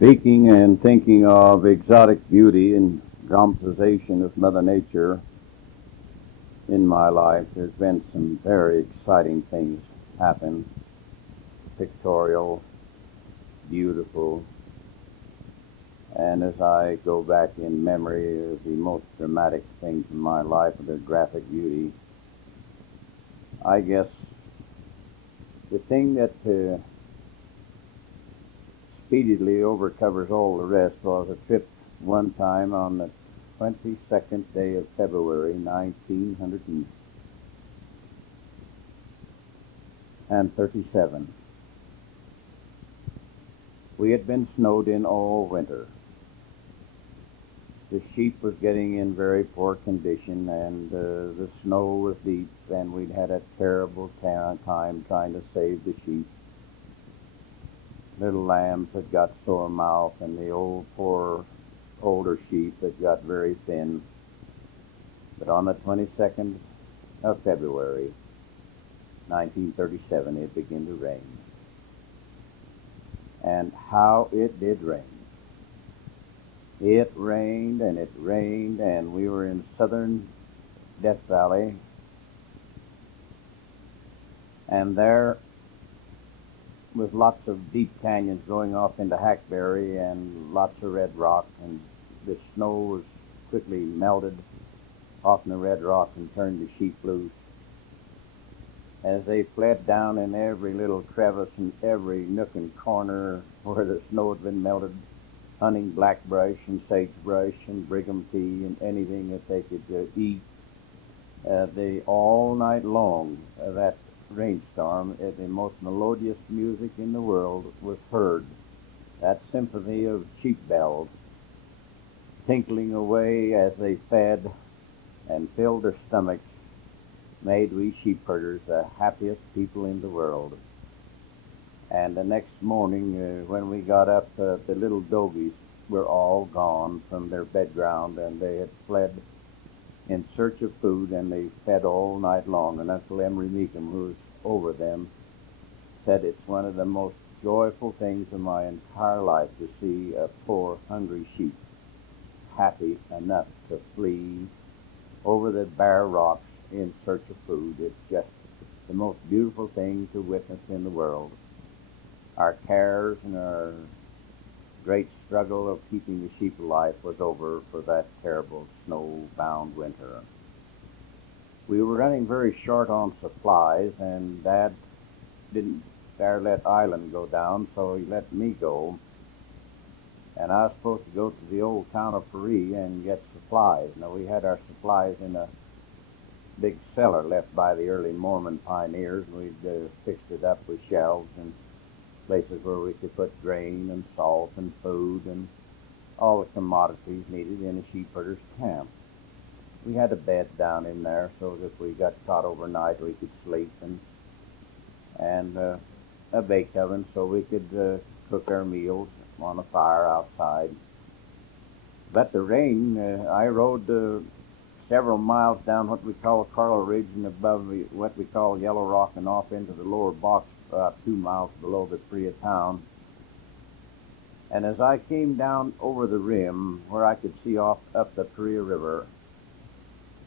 Speaking and thinking of exotic beauty and dramatization of Mother Nature in my life, there's been some very exciting things happen. Pictorial, beautiful, and as I go back in memory of the most dramatic things in my life of their graphic beauty, I guess the thing that speedily overcovers all the rest was a trip one time on the 22nd day of February, 1937. We had been snowed in all winter. The sheep was getting in very poor condition, and the snow was deep, and we'd had a terrible time trying to save the sheep. Little lambs had got sore mouth, and the poor older sheep had got very thin. But on the 22nd of February, 1937, it began to rain. And how it did rain. It rained and it rained, and we were in southern Death Valley, and there was lots of deep canyons going off into Hackberry and lots of red rock, and the snow was quickly melted off in the red rock and turned the sheep loose. As they fled down in every little crevice and every nook and corner where the snow had been melted, hunting blackbrush and sagebrush and brigham tea and anything that they could eat. They all night long, that rainstorm, the most melodious music in the world was heard. That symphony of sheep bells tinkling away as they fed and filled their stomachs made we sheep herders the happiest people in the world. And the next morning, when we got up, the little dogies were all gone from their bed ground, and they had fled in search of food, and they fed all night long. And Uncle Emery Meekum, who was over them, said it's one of the most joyful things in my entire life to see a poor, hungry sheep happy enough to flee over the bare rocks in search of food. It's just the most beautiful thing to witness in the world. Our cares and our great struggle of keeping the sheep alive was over for that terrible snow-bound winter. We were running very short on supplies, and Dad didn't dare let Island go down, so he let me go. And I was supposed to go to the old town of Paria and get supplies. Now, we had our supplies in a big cellar left by the early Mormon pioneers. We'd fixed it up with shelves and places where we could put grain and salt and food and all the commodities needed in a sheep herder's camp. We had a bed down in there so that if we got caught overnight we could sleep, and a bake oven so we could cook our meals on a fire outside. But the rain, I rode several miles down what we call Carlo Ridge and above what we call Yellow Rock and off into the lower box about 2 miles below the Paria town. And as I came down over the rim where I could see off up the Paria River,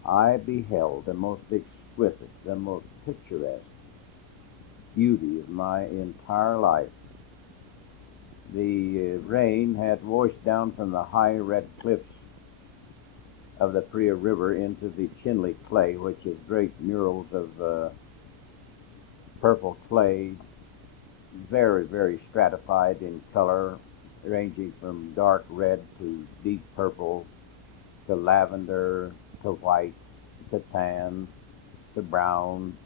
I beheld the most exquisite, the most picturesque beauty of my entire life. The rain had washed down from the high red cliffs of the Paria River into the Chinley clay, which is great murals of purple clay, very, very stratified in color, ranging from dark red to deep purple to lavender to white to tan to brown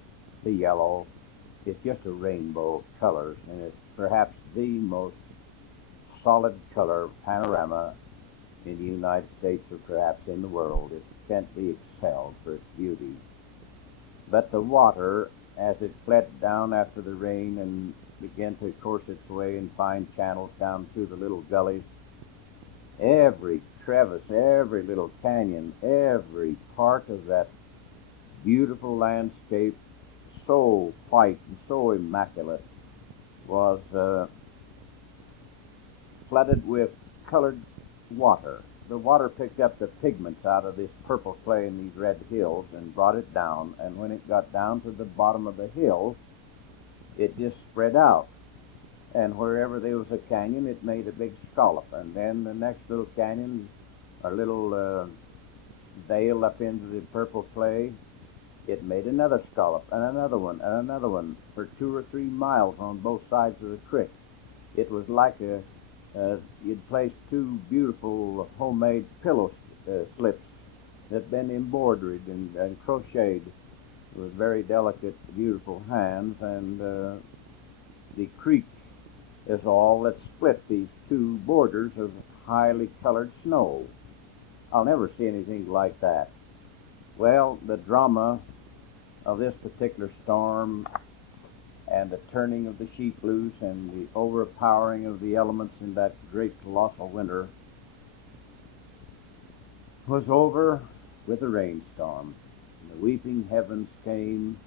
to yellow. It's just a rainbow of colors, and it's perhaps the most solid color panorama in the United States or perhaps in the world. It can't be excelled for its beauty. But the water, as it fled down after the rain and began to course its way and find channels down through the little gullies, every crevice, every little canyon, every part of that beautiful landscape, so white and so immaculate, was flooded with colored water. The water picked up the pigments out of this purple clay in these red hills and brought it down, and when it got down to the bottom of the hill, it just spread out. And wherever there was a canyon, it made a big scallop. And then the next little canyon, a little dale up into the purple clay, it made another scallop, and another one, and another one, for 2 or 3 miles on both sides of the creek. It was like you'd placed 2 beautiful homemade pillow slips that had been embroidered and crocheted with very delicate, beautiful hands, and the creek is all that split these 2 borders of highly colored snow. I'll never see anything like that. Well, the drama of this particular storm and the turning of the sheep loose and the overpowering of the elements in that great colossal winter was over with a rainstorm. The weeping heavens came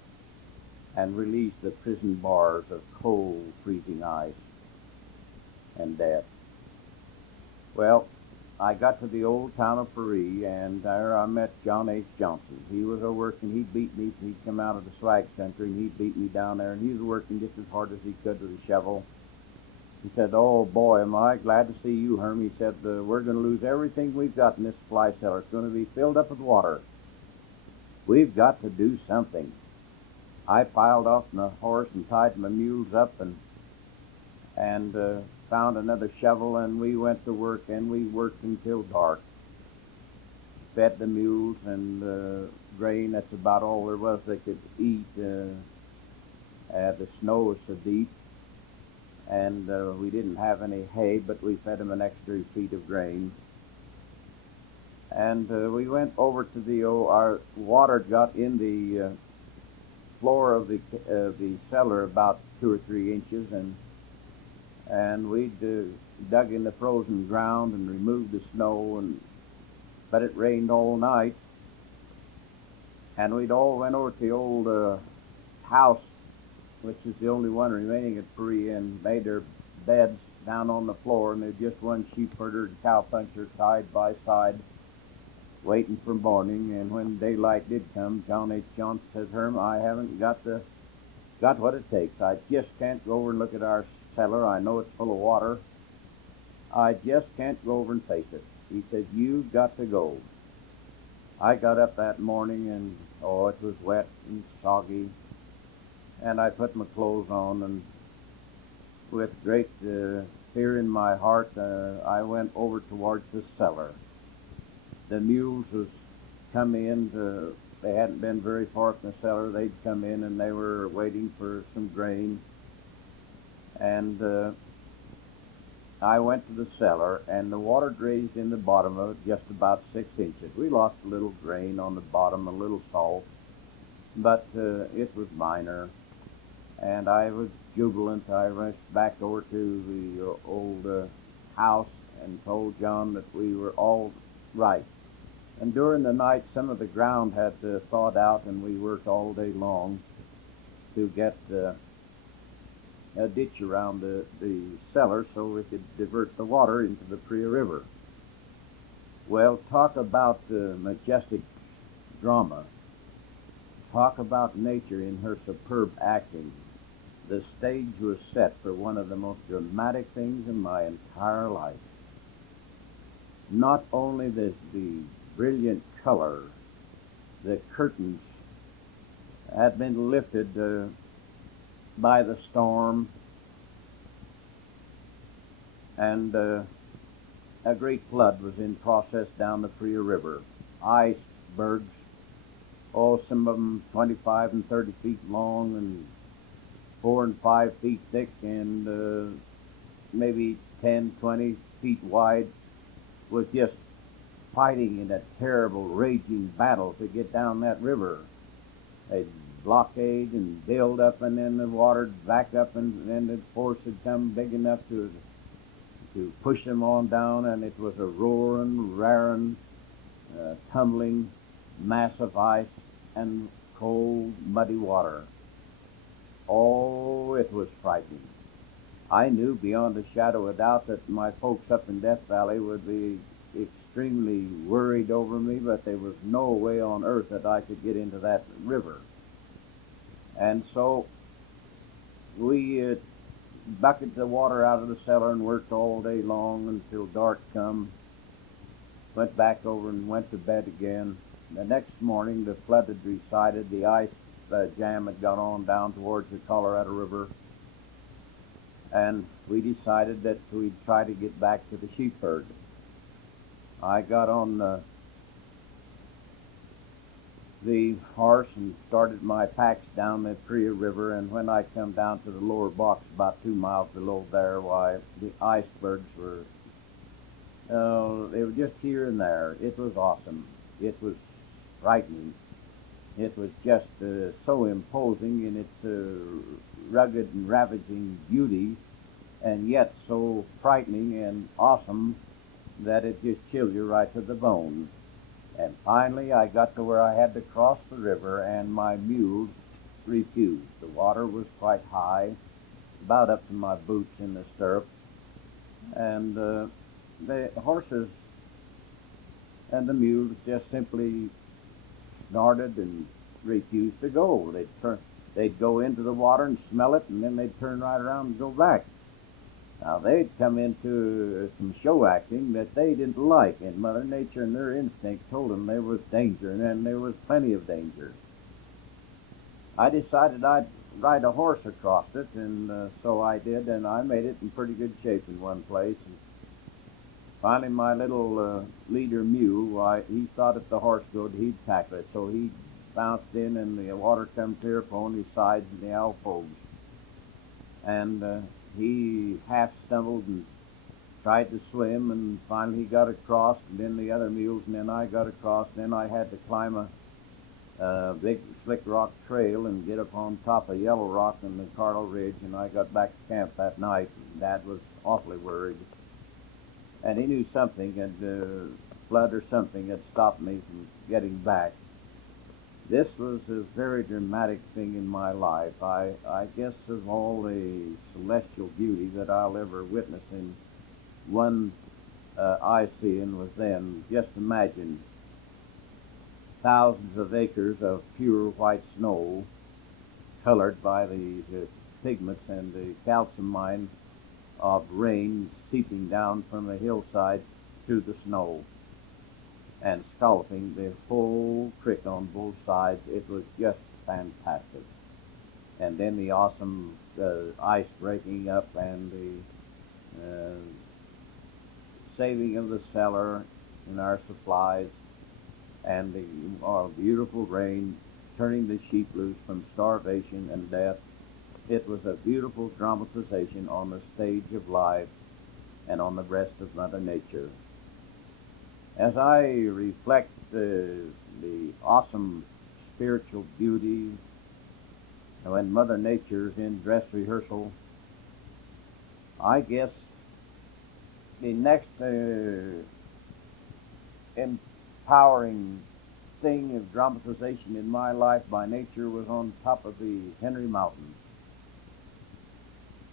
and released the prison bars of cold, freezing ice and death. Well, I got to the old town of Paria, and there I met John H. Johnson. He was working. He beat me. He'd come out of the swag country, and he beat me down there, and he was working just as hard as he could with a shovel. He said, "Oh, boy, am I glad to see you, Herman." He said, "We're going to lose everything we've got in this fly cellar. It's going to be filled up with water. We've got to do something." I piled off my horse and tied my mules up and found another shovel, and we went to work, and we worked until dark. Fed the mules and grain. That's about all there was they could eat. The snow was so deep, and we didn't have any hay, but we fed them an extra feed of grain. And we went over to our water got in the floor of the cellar about 2 or 3 inches, and we'd dug in the frozen ground and removed the snow, but it rained all night, and we'd all went over to the old house, which is the only one remaining at Paria, and made their beds down on the floor, and there's just one sheep herder and cow puncher side by side, waiting for morning. And when daylight did come, John H. Johnson said, "Herm, I haven't got what it takes. I just can't go over and look at our cellar. I know it's full of water. I just can't go over and face it." He said, "You've got to go." I got up that morning, and it was wet and soggy, and I put my clothes on, and with great fear in my heart, I went over towards the cellar. The mules was come in. They hadn't been very far from the cellar. They'd come in, and they were waiting for some grain. And I went to the cellar, and the water grazed in the bottom of it just about 6 inches. We lost a little grain on the bottom, a little salt, but it was minor. And I was jubilant. I rushed back over to the old house and told John that we were all right. And during the night, some of the ground had thawed out, and we worked all day long to get a ditch around the cellar so we could divert the water into the Paria River. Well, talk about majestic drama. Talk about nature in her superb acting. The stage was set for one of the most dramatic things in my entire life. Not only the brilliant color, the curtains had been lifted by the storm, and a great flood was in process down the Paria River. Icebergs, some of them 25 and 30 feet long and 4 and 5 feet thick, and maybe 10, 20 feet wide, was just fighting in a terrible, raging battle to get down that river. They'd blockade and build up, and then the water would back up, and then the force had come big enough to push them on down, and it was a roaring, raring, tumbling mass of ice and cold, muddy water. Oh, it was frightening. I knew beyond a shadow of doubt that my folks up in Death Valley would be extremely worried over me, but there was no way on earth that I could get into that river. And so we bucketed the water out of the cellar and worked all day long until dark come. Went back over and went to bed again. The next morning the flood had receded. The ice jam had gone on down towards the Colorado River. And we decided that we'd try to get back to the sheep herd. I got on the horse and started my packs down the Paria River, and when I come down to the lower box about 2 miles below there, why, the icebergs were, they were just here and there. It was awesome. It was frightening. It was just so imposing in its rugged and ravaging beauty, and yet so frightening and awesome that it just chilled you right to the bone. And finally I got to where I had to cross the river, and my mules refused. The water was quite high, about up to my boots in the stirrup, and the horses and the mules just simply snorted and refused to go. They'd go into the water and smell it, and then they'd turn right around and go back. Now, they'd come into some show acting that they didn't like, and Mother Nature and their instinct told them there was danger, and then there was plenty of danger. I decided I'd ride a horse across it, and so I did, and I made it in pretty good shape in one place. And finally, my little leader mule, he thought if the horse good, he'd tackle it, so he bounced in, and the water come clear upon his sides and the alfogs. And he half stumbled and tried to swim, and finally he got across, and then the other mules, and then I got across. Then I had to climb a big slick rock trail and get up on top of Yellow Rock and the Cardinal Ridge, and I got back to camp that night. Dad was awfully worried, and he knew something had flood or something had stopped me from getting back. This was a very dramatic thing in my life. I guess of all the celestial beauty that I'll ever witness in one eye seeing was then, just imagine thousands of acres of pure white snow colored by the pigments and the calcium mine of rain seeping down from the hillside to the snow and scalloping the whole creek on both sides. It was just fantastic. And then the awesome ice breaking up, and the saving of the cellar and our supplies, and the beautiful rain turning the sheep loose from starvation and death. It was a beautiful dramatization on the stage of life and on the breast of Mother Nature. As I reflect the awesome spiritual beauty when Mother Nature's in dress rehearsal, I guess the next empowering thing of dramatization in my life by nature was on top of the Henry Mountains.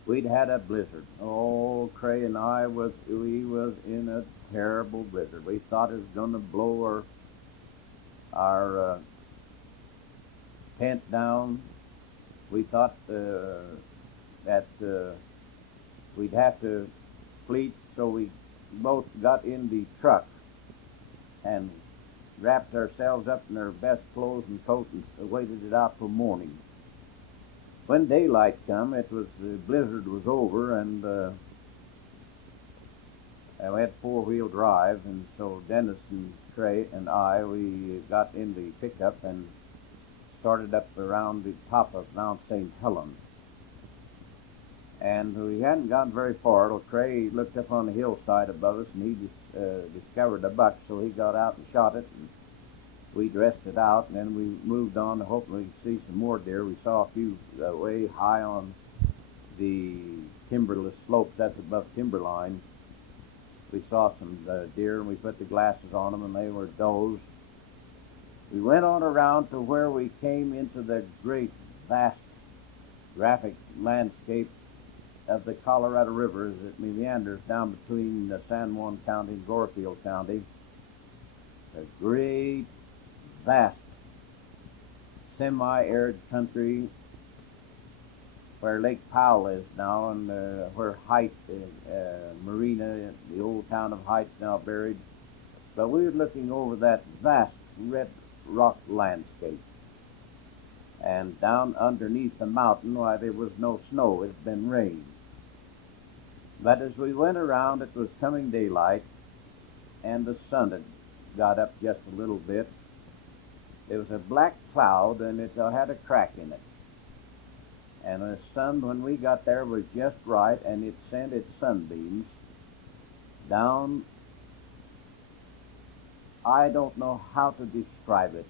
We'd had a blizzard. Oh, Cray and we was in a terrible blizzard. We thought it was going to blow our tent down. We thought that we'd have to flee, so we both got in the truck and wrapped ourselves up in our best clothes and coats and waited it out till morning. When daylight come, the blizzard was over, and we had four-wheel drive, and so Dennis and Trey and I, we got in the pickup and started up around the top of Mount St. Helens. And we hadn't gone very far till Trey looked up on the hillside above us, and he discovered a buck, so he got out and shot it, and we dressed it out, and then we moved on to hopefully see some more deer. We saw a few way high on the timberless slopes, that's above timberline. We saw some deer, and we put the glasses on them, and they were does. We went on around to where we came into the great, vast, graphic landscape of the Colorado River as it meanders down between San Juan County and Gorefield County. A great, vast, semi-arid country where Lake Powell is now, and where Height, Marina, the old town of Height's now buried. But we were looking over that vast red rock landscape. And down underneath the mountain, why, there was no snow. It had been rain. But as we went around, it was coming daylight, and the sun had got up just a little bit. There was a black cloud, and it had a crack in it. And the sun, when we got there, was just right, and it sent its sunbeams down. I don't know how to describe it.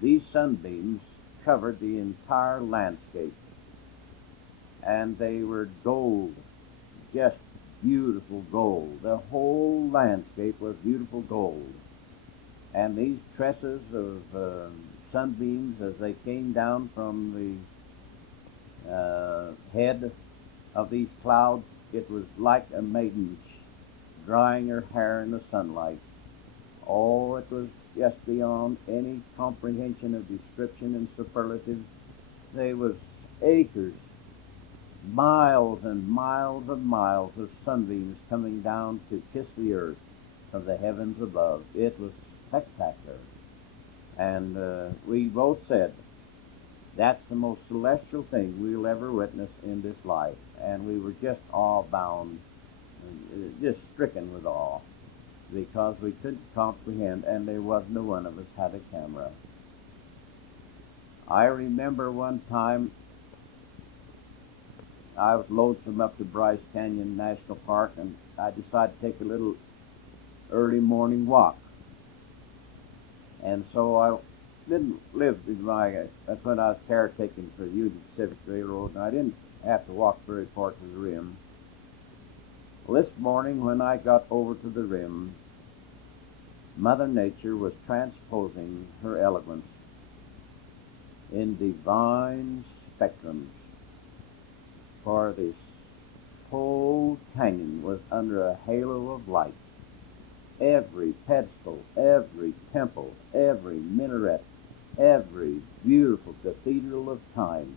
These sunbeams covered the entire landscape, and they were gold, just beautiful gold. The whole landscape was beautiful gold. And these tresses of sunbeams, as they came down from the head of these clouds, it was like a maiden drying her hair in the sunlight. Oh, it was just beyond any comprehension of description and superlatives. There was acres, miles and miles and miles of sunbeams coming down to kiss the earth from the heavens above. It was spectacular. And we both said, that's the most celestial thing we'll ever witness in this life. And we were just awe-bound, just stricken with awe, because we couldn't comprehend, and there was no one of us had a camera. I remember one time I was lonesome up to Bryce Canyon National Park, and I decided to take a little early morning walk. And so I didn't live in that's when I was caretaking for the Union Pacific Railroad, and I didn't have to walk very far to the rim. Well, this morning when I got over to the rim, Mother Nature was transposing her eloquence in divine spectrums, for this whole canyon was under a halo of light. Every pedestal, every temple, every minaret, every beautiful cathedral of time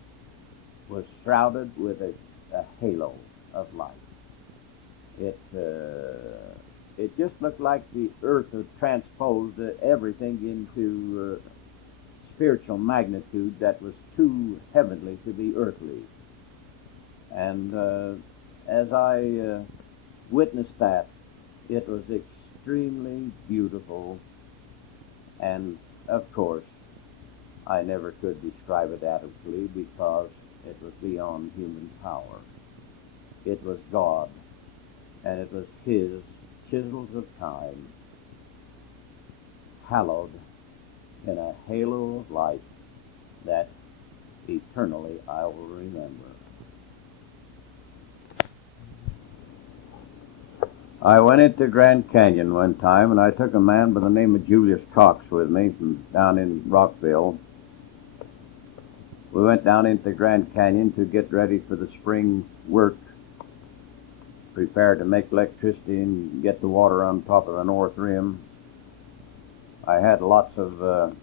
was shrouded with a halo of light. It just looked like the earth had transposed everything into spiritual magnitude that was too heavenly to be earthly. And as I witnessed that, it was extremely beautiful, and of course I never could describe it adequately because it was beyond human power. It was God, and it was His chisels of time, hallowed in a halo of light that eternally I will remember. I went into Grand Canyon one time, and I took a man by the name of Julius Cox with me from down in Rockville. We went down into Grand Canyon to get ready for the spring work, prepare to make electricity and get the water on top of the north rim. I had lots of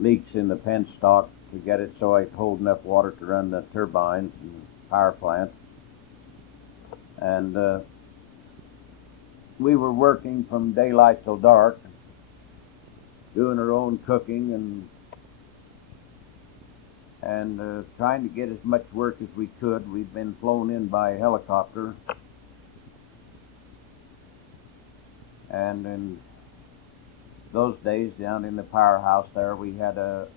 leaks in the penstock to get it so I could hold enough water to run the turbines and the power plant. And we were working from daylight till dark, doing our own cooking and trying to get as much work as we could. We'd been flown in by helicopter, and in those days down in the powerhouse there, we had a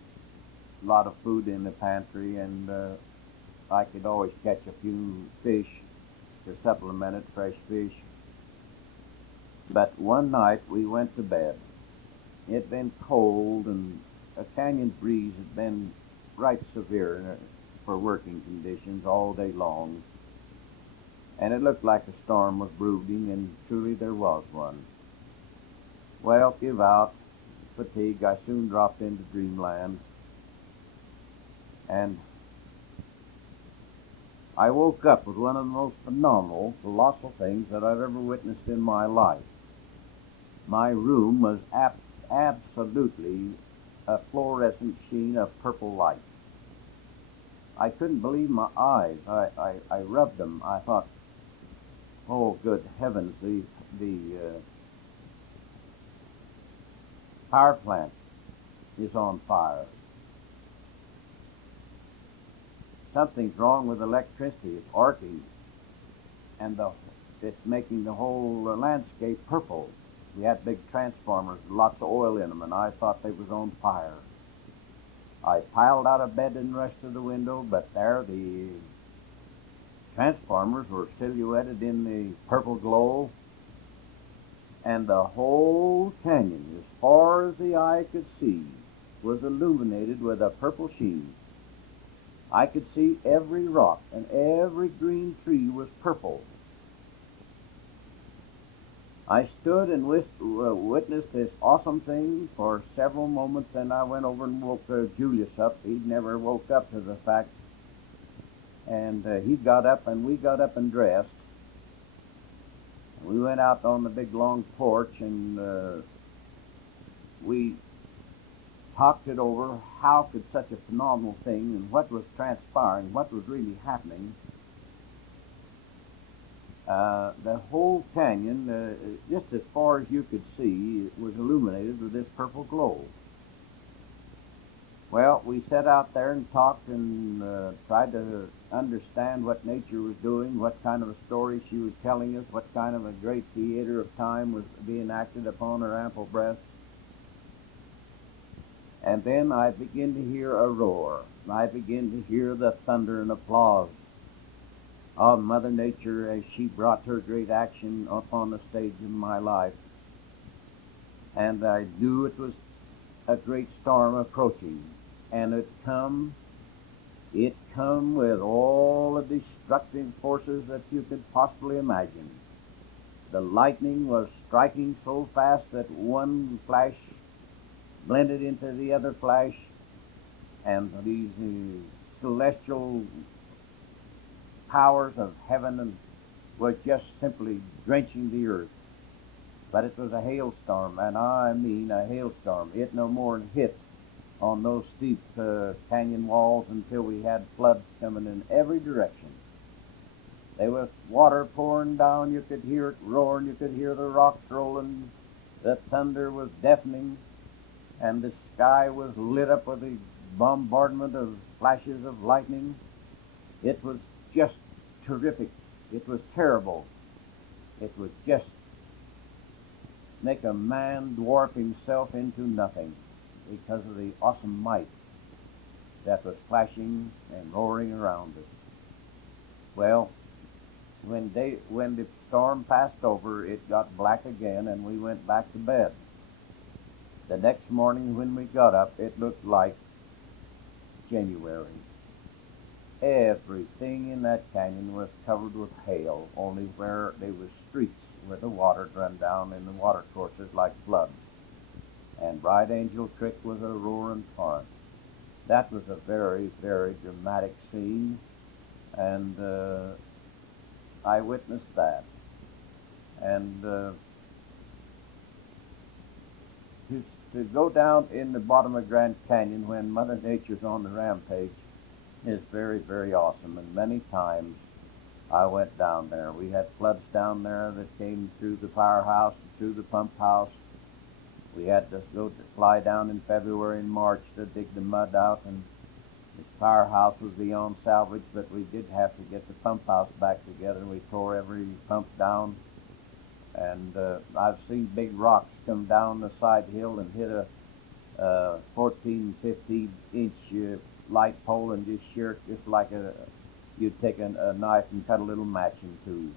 lot of food in the pantry, and I could always catch a few fish to supplement it, fresh fish. But one night we went to bed. It had been cold, and a canyon breeze had been right severe for working conditions all day long. And it looked like a storm was brooding, and truly there was one. Well, give out, fatigue, I soon dropped into dreamland. And I woke up with one of the most phenomenal, colossal things that I've ever witnessed in my life. My room was absolutely a fluorescent sheen of purple light. I couldn't believe my eyes. I rubbed them. I thought, oh, good heavens, the power plant is on fire. Something's wrong with electricity. It's arcing, and it's making the whole landscape purple. We had big transformers, lots of oil in them, and I thought they was on fire. I piled out of bed and rushed to the window, but there the transformers were silhouetted in the purple glow, and the whole canyon, as far as the eye could see, was illuminated with a purple sheen. I could see every rock, and every green tree was purple. I stood and witnessed this awesome thing for several moments, and I went over and woke Julius up. He'd never woke up to the fact. And he got up, and we got up and dressed. We went out on the big long porch, and we talked it over. How could such a phenomenal thing, and what was transpiring, what was really happening? The whole canyon, just as far as you could see, was illuminated with this purple glow. Well, we sat out there and talked and tried to understand what nature was doing, what kind of a story she was telling us, what kind of a great theater of time was being acted upon her ample breast. And then I began to hear a roar. I began to hear the thunder and applause of Mother Nature as she brought her great action up on the stage of my life. And I knew it was a great storm approaching. And it come with all the destructive forces that you could possibly imagine. The lightning was striking so fast that one flash blended into the other flash, and these celestial powers of heaven and was just simply drenching the earth. But it was a hailstorm, and I mean a hailstorm. It no more than hit on those steep canyon walls until we had floods coming in every direction. There was water pouring down. You could hear it roaring. You could hear the rocks rolling. The thunder was deafening, and the sky was lit up with a bombardment of flashes of lightning. It was just terrific. It was terrible. It would just make a man dwarf himself into nothing because of the awesome might that was flashing and roaring around us. Well, when the storm passed over, it got black again, and we went back to bed. The next morning when we got up, it looked like January. Everything in that canyon was covered with hail, only where there was streets where the water run down in the water courses like floods. And Bright Angel Creek was a roaring torrent. That was a very, very dramatic scene, and I witnessed that. And to go down in the bottom of Grand Canyon when Mother Nature's on the rampage is very, very awesome. And many times I went down there. We had floods down there that came through the firehouse and through the pump house. We had to fly down in February and March to dig the mud out, and the firehouse was beyond salvage, but we did have to get the pump house back together. We tore every pump down, and I've seen big rocks come down the side hill and hit a 14, 15-inch light pole and just shear it just like you'd take a knife and cut a little match in two.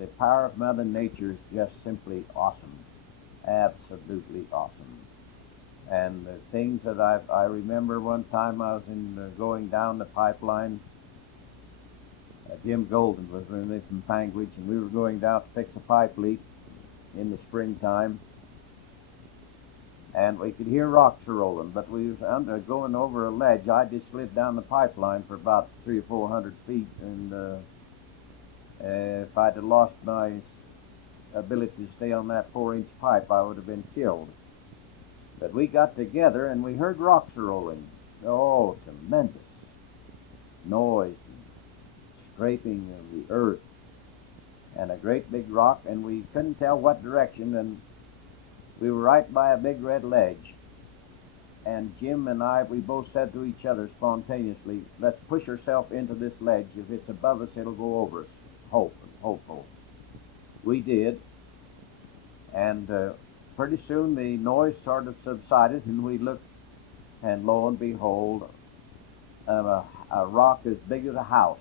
The power of Mother Nature is just simply awesome. Absolutely awesome. And the things that I remember one time I was going down the pipeline. Jim Golden was with me from Panguitch, and we were going down to fix a pipe leak in the springtime. and we could hear rocks rolling, but we was going over a ledge. I just slid down the pipeline for about 300 or 400 feet, and if I'd have lost my ability to stay on that 4-inch pipe, I would have been killed. But we got together and we heard rocks rolling. Oh, tremendous noise and scraping of the earth, and a great big rock, and we couldn't tell what direction, and we were right by a big red ledge. And Jim and I, we both said to each other spontaneously, let's push ourselves into this ledge. If it's above us, it'll go over us. Hopeful. We did, and pretty soon the noise sort of subsided, and we looked, and lo and behold, a rock as big as a house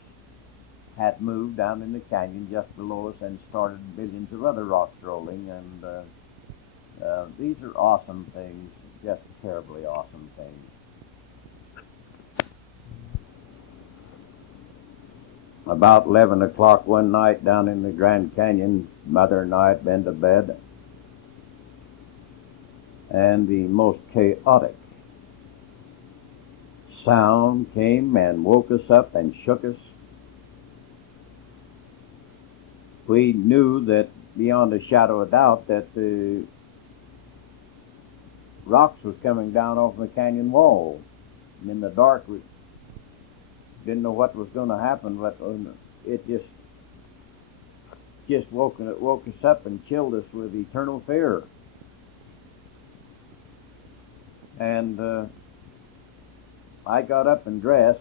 had moved down in the canyon just below us and started billions of other rocks rolling, and these are awesome things, just terribly awesome things. About 11 o'clock one night down in the Grand Canyon, Mother and I had been to bed, and the most chaotic sound came and woke us up and shook us. We knew that beyond a shadow of doubt that the rocks was coming down off the canyon wall. And in the dark, we didn't know what was going to happen, but it just woke us up and chilled us with eternal fear. And I got up and dressed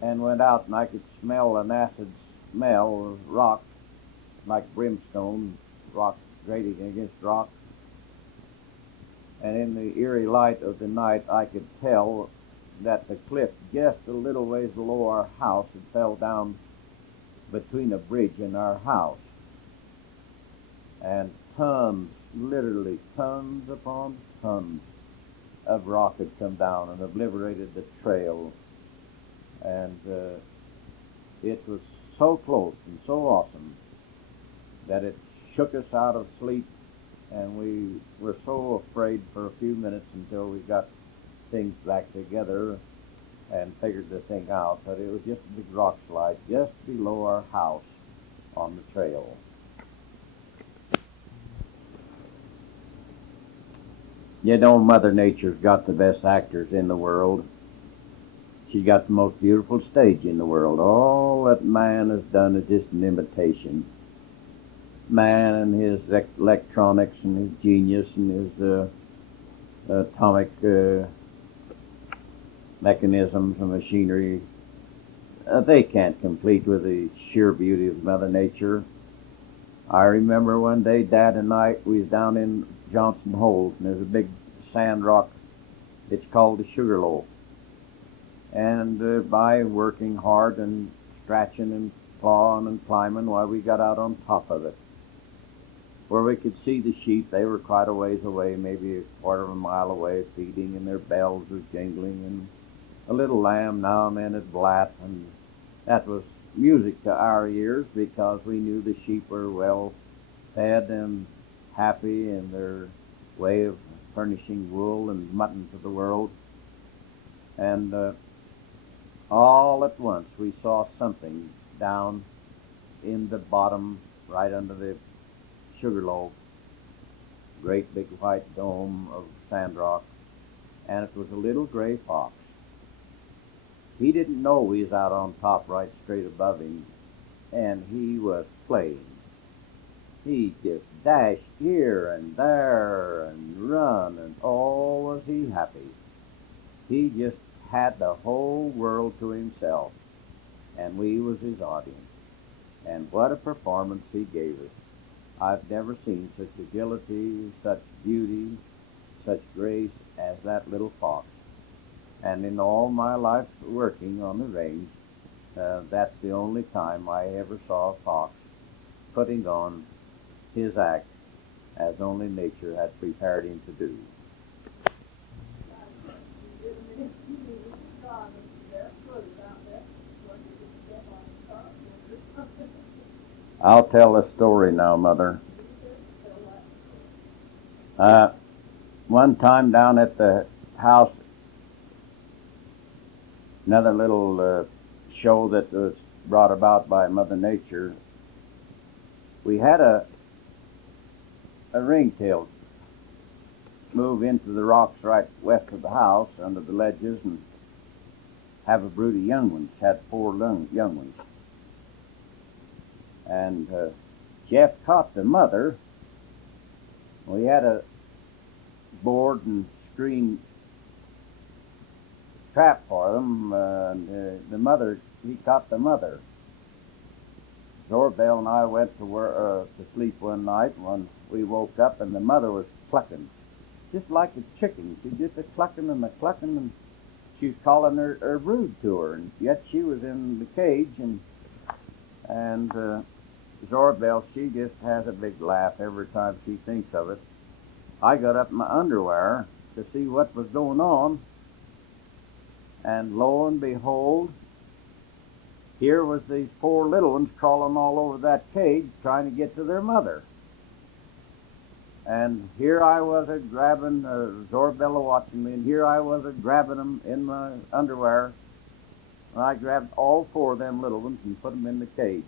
and went out, and I could smell an acid smell of rock, like brimstone, rock grating against rock. And in the eerie light of the night, I could tell that the cliff just a little ways below our house had fell down between a bridge and our house. And tons, literally tons upon tons of rock had come down and obliterated the trail. And it was so close and so awesome that it shook us out of sleep, and we were so afraid for a few minutes until we got things back together and figured the thing out. But it was just a big rock slide just below our house on the trail. You know, Mother Nature's got the best actors in the world. She's got the most beautiful stage in the world. All that man has done is just an imitation. Man and his electronics and his genius and his atomic mechanisms and machinery, they can't compete with the sheer beauty of Mother Nature. I remember one day Dad and I, we was down in Johnson Holes, and there's a big sand rock. It's called the Sugarloaf. And by working hard and scratching and clawing and climbing, why, we got out on top of it, where we could see the sheep. They were quite a ways away, maybe a quarter of a mile away, feeding, and their bells was jingling, and a little lamb now and then had blat, and that was music to our ears, because we knew the sheep were well fed and happy in their way of furnishing wool and mutton to the world. And all at once we saw something down in the bottom, right under the Sugarloaf, great big white dome of sand rock, and it was a little gray fox. He didn't know we was out on top right straight above him, and he was playing. He just dashed here and there and run, and oh, was he happy. He just had the whole world to himself, and we was his audience. And what a performance he gave us. I've never seen such agility, such beauty, such grace as that little fox. And in all my life working on the range, that's the only time I ever saw a fox putting on his act as only nature had prepared him to do. I'll tell a story now, Mother. One time down at the house, another little show that was brought about by Mother Nature, we had a ringtail move into the rocks right west of the house under the ledges and have a brood of young ones. Had 4 young ones. And Jeff caught the mother. We had a board and screen trap for them. The mother, he caught the mother. Zorbel and I went to sleep one night when we woke up, and the mother was clucking, just like a chicken. She just a clucking and she was calling her brood to her, and yet she was in the cage, and Zorbel, she just has a big laugh every time she thinks of it. I got up in my underwear to see what was going on, and lo and behold, here was these 4 little ones crawling all over that cage trying to get to their mother. And here I was grabbing Zorbella watching me, and here I was grabbing them in my underwear. And I grabbed all 4 of them little ones and put them in the cage.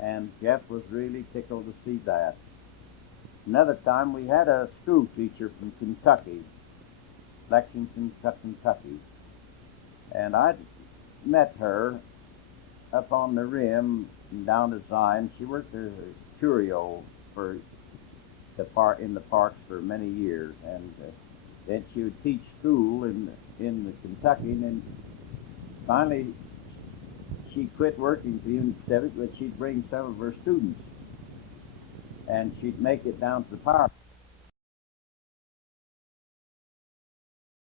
And Jeff was really tickled to see that. Another time we had a school teacher from Kentucky, Lexington, Kentucky. And I met her up on the rim down at Zion. She worked as a curio in the parks for many years, and then she would teach school in the Kentucky, and then finally she quit working for Union Pacific, but she'd bring some of her students, and she'd make it down to the power